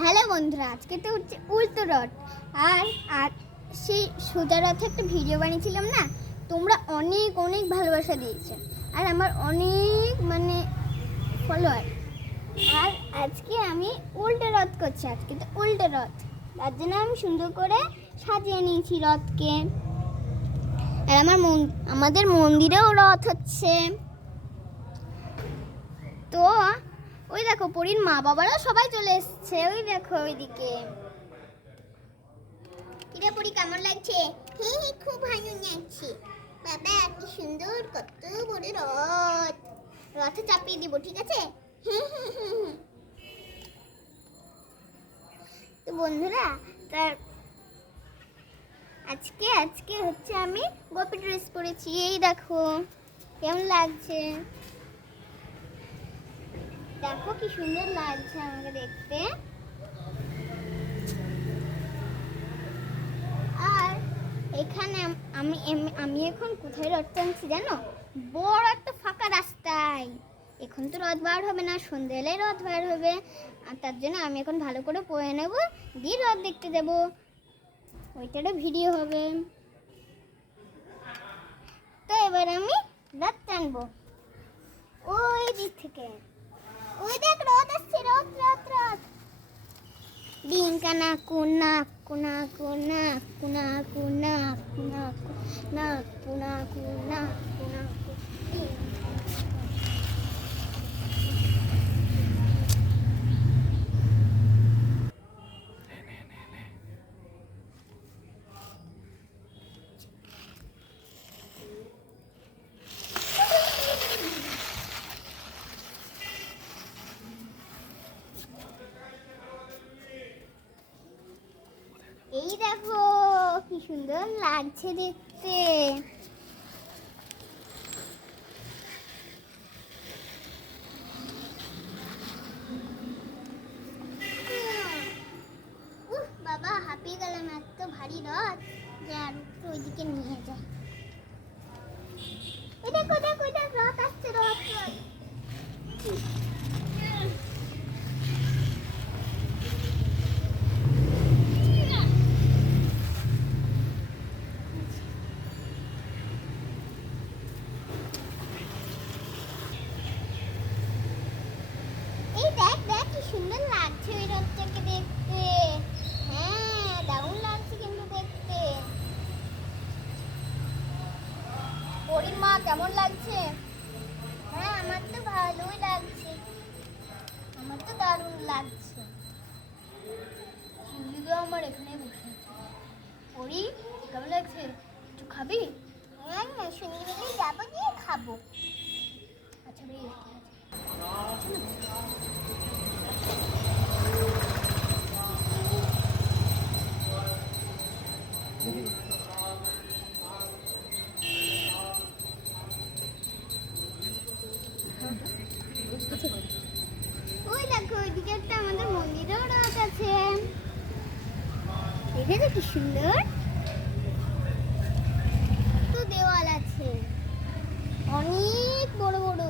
Hello বন্ধুরা, আজকে তো হচ্ছে উল্টো রথ। আর আর সেই সোজা রথে একটা ভিডিও বানিয়েছিলাম না, তোমরা অনেক অনেক ভালোবাসা দিয়েছো আর আমার অনেক ফলোয়ার। আর আজকে আমি উল্টো রথ করছি, আজকে তো উল্টো রথ, তার জন্য আমি সুন্দর করে সাজিয়ে নিয়েছি রথকে। আর আমাদের মন্দিরেও রথ হচ্ছে। তো ওই দেখো পরীর মা বাবারাও সবাই চলে এসছে, ওই দেখো ওইদিকে। কিরে পরী, কেমন লাগছে? হ্যাঁ, খুব ভালো লাগছে বাবা, কি সুন্দর, কত বড় রথ। রথে চাপিয়ে দিব, ঠিক আছে? তো বন্ধুরা, তার আজকে হচ্ছে আমি গোপী ড্রেস পরেছি, এই দেখো কেমন লাগছে। দেখো কি সুন্দর লাগছে আমাকে দেখতে। আর এখানে আমি এখন কোথায় রথ টানছি জানো? বড় একটা ফাঁকা রাস্তায়। এখন তো রথ বার হবে না, সন্ধ্যে হলে রথ বার হবে। আর তার জন্য আমি এখন ভালো করে পরে নেব, দিয়ে রথ দেখতে যাব, ওইটারও ভিডিও হবে। তো এবার আমি রথ টানবো ওই দিক থেকে। ওই দেখ রথ আসছে, রথ রথ রথ। ডিঙ্কানা কুনা কুনা কুনা কুনা কুনা কুনা কুনা কুনা কুনা কুনা। এই দেখো কি সুন্দর লাগছে দেখতে। বাবা, হাঁপিয়ে গেলাম, এত ভারী রথ যে আর একটু ওইদিকে নিয়ে যায়। ওই দেখো দেখো দেখো, রথ আসছে, রথ রথ। এই দেখ দেখ কি সুন্দর লাগছে ওই রথটাকে দেখতে। হ্যাঁ, দারুণ লাগছে কিন্তু দেখতে। পরীর মা, কেমন লাগছে? হ্যাঁ, আমার তো ভালোই লাগছে, আমার তো দারুণ লাগছে। শিউলিগুলো আমার এখানে বসে আছে। পরী, কেমন লাগছে? একটু খাবি? হ্যাঁ, শনিবারে যাবো, গিয়ে খাবো। আচ্ছা বেশ, ঠিক আছে। ওই দেখো ওইদিকে একটা আমাদের মন্দিরেও রথ আছে, দেখেছো কি সুন্দর। তো দেওয়াল আছে অনেক বড় বড়।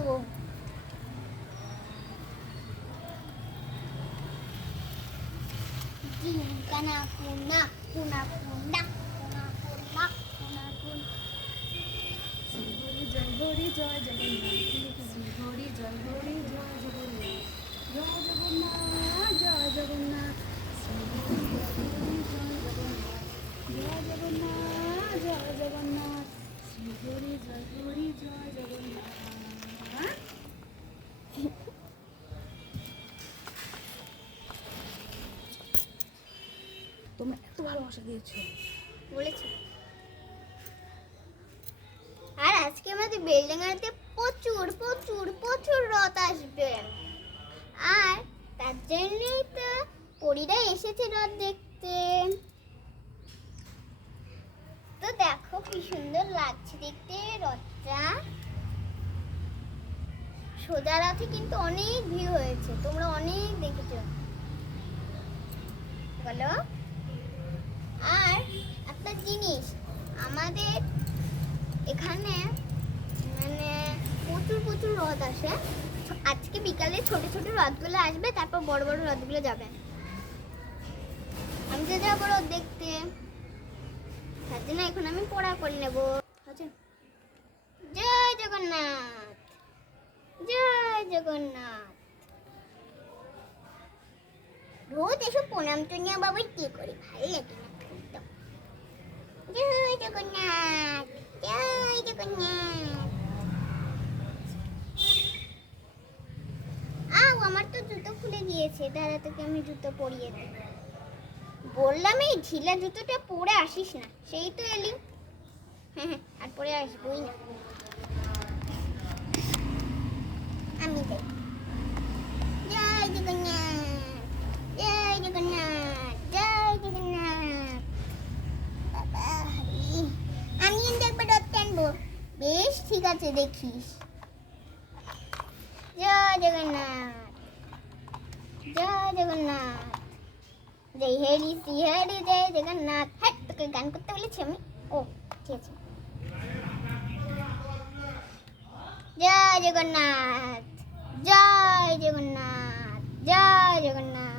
কানা কুনা কুনা কুনা কুনা কুনা কুনা কুনা। জয় হরি জয় জগন্নাথ, হরি জয় হরি জয় জগন্নাথ, জয় জগন্নাথ জয় জগন্নাথ, জয় জগন্নাথ জয় জগন্নাথ, হরি জয় হরি জয় জগন্নাথ। তোমরা এত ভালোবাসা দিয়েছো বলেছি। আর আজকে আমাদের বেলডাঙ্গাতে প্রচুর প্রচুর প্রচুর রথ আসবে। আর তার জন্যই তো পরীরা এসেছে রথ দেখতে। তো দেখো কি সুন্দর লাগছে দেখতে রথটা। সোজা রথে কিন্তু অনেক ভিড় হয়েছে, তোমরা অনেক দেখেছো বলো। আর একটা জিনিস, আমাদের এখানে প্রচুর প্রচুর রথ আসে। আজকে বিকালে ছোট ছোট রথগুলো আসবে, তারপর বড় বড় রথগুলো যাবে। আমি তো যাবো রোদ দেখতে, তার জন্য এখন আমি পড়া করে নেবো। আচ্ছা, জয় জগন্নাথ, জয় জগন্নাথ। রোজ এসব প্রণাম টনিয়া বাবা কি করে, ভালো লাগে না একদম। জয় জগন্নাথ, জয় জগন্নাথ। আমার তো জুতো খুলে গিয়েছে, দাঁড়া তোকে আমি জুতো পরিয়ে দিই। বললাম এই ঢিলা জুতোটা পরে আসিস না, সেই তো এলি। হ্যাঁ হ্যাঁ, আর পরে আসবোই না আমি। যাই। জয় জগন্নাথ, জয় জগন্নাথ, জয় জগন্নাথ। বাবা হরি, আমি কিন্তু একবার রথ টানবো। বেশ ঠিক আছে, দেখিস। জয় জগন্নাথ, জয় জগন্নাথ, জয় হরি শ্রী হরি জয় জগন্নাথ। হ্যাঁ, তোকে গান করতে বলেছি আমি। ও ঠিক আছে। জয় জগন্নাথ, জয় জগন্নাথ, জয় জগন্নাথ।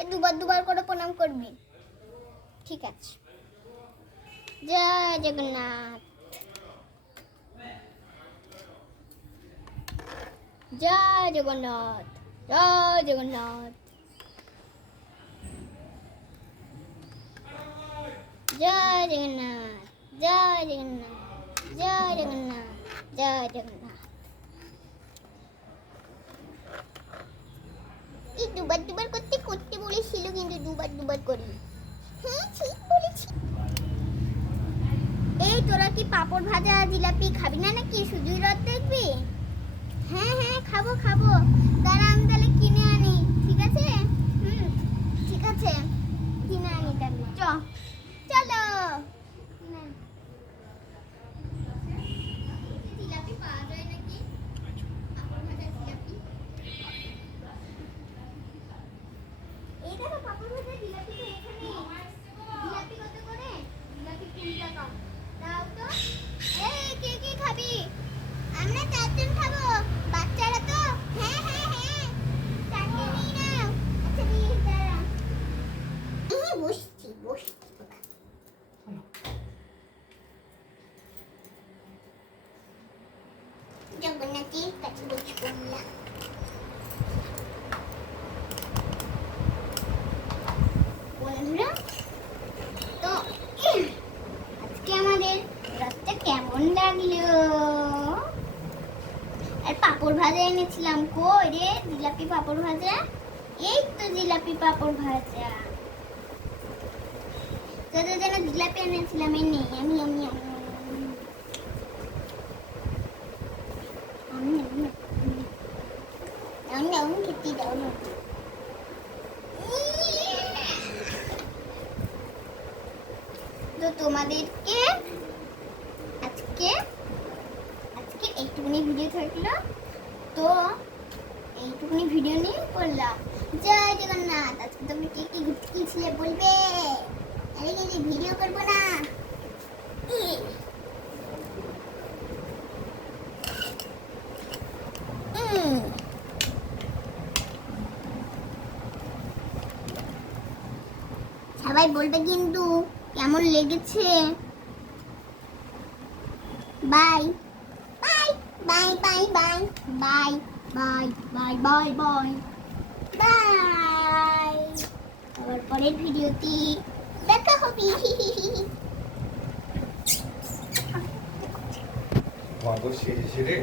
এই দুবার করে প্রণাম করবি, ঠিক আছে? জয় জগন্নাথ, জয় জগন্নাথ, জয় জগন্নাথ, জয় জগন্নাথ, জয় জগন্নাথ, জয় জগন্নাথ, জয় জগন্নাথ। এই দুবার করতে করতে বলেছিল, কিন্তু দুবার করি। হ্যাঁ ঠিক বলেছি। এই তোরা কি পাপড় ভাজা জিলাপি খাবি না নাকি? শুধুই রথ দেখবি? হ্যাঁ হ্যাঁ, খাবো। দাঁড়া আমি তাহলে কিনে আনি, ঠিক আছে? ঠিক আছে, কিনে আনি তাহলে। চলো। জিলাপি পাওয়া যায় নাকি? পাপড় ভাজা জিলাপি। এই দেখো পাপড় ভাজা জিলাপি তো এখানে। জিলাপি কত করে? জিলাপি 3 টাকা। দাও তো। এই কে খাবি? আমরা 4 জন খাবো, বাচ্চারা তো। হ্যাঁ 4টে নিয়ে নাও। আচ্ছা দিই, দাঁড়া। বসছি। জগন্নাথের কাছে বসে পড়লাম। বন্ধুরা, তো আজকে আমাদের রাতটা কেমন লাগলো? আর পাপড় ভাজা এনেছিলাম, কই রে জিলাপি পাপড় ভাজা? এই তো জিলাপি পাপড় ভাজা। তোদের জন্য জিলাপি এনেছিলাম, এই নেই। আমি খেতে দাও না। তো তোমাদেরকে আজকে এইটুকুনি ভিডিও থাকলো, তো এইটুকুনি ভিডিও নিয়ে করলাম। জয় জগন্নাথ। আজকে তোমরা কে ঘুরতে গিয়েছিলে বলবে? আরে কিন্তু ভিডিও করবো না। সবাই বলবে কিন্তু কেমন লেগেছে। Bye bye bye bye bye bye bye bye bye bye bye. আবার পরের ভিডিওতে দেখা হবে। মাগো সেরে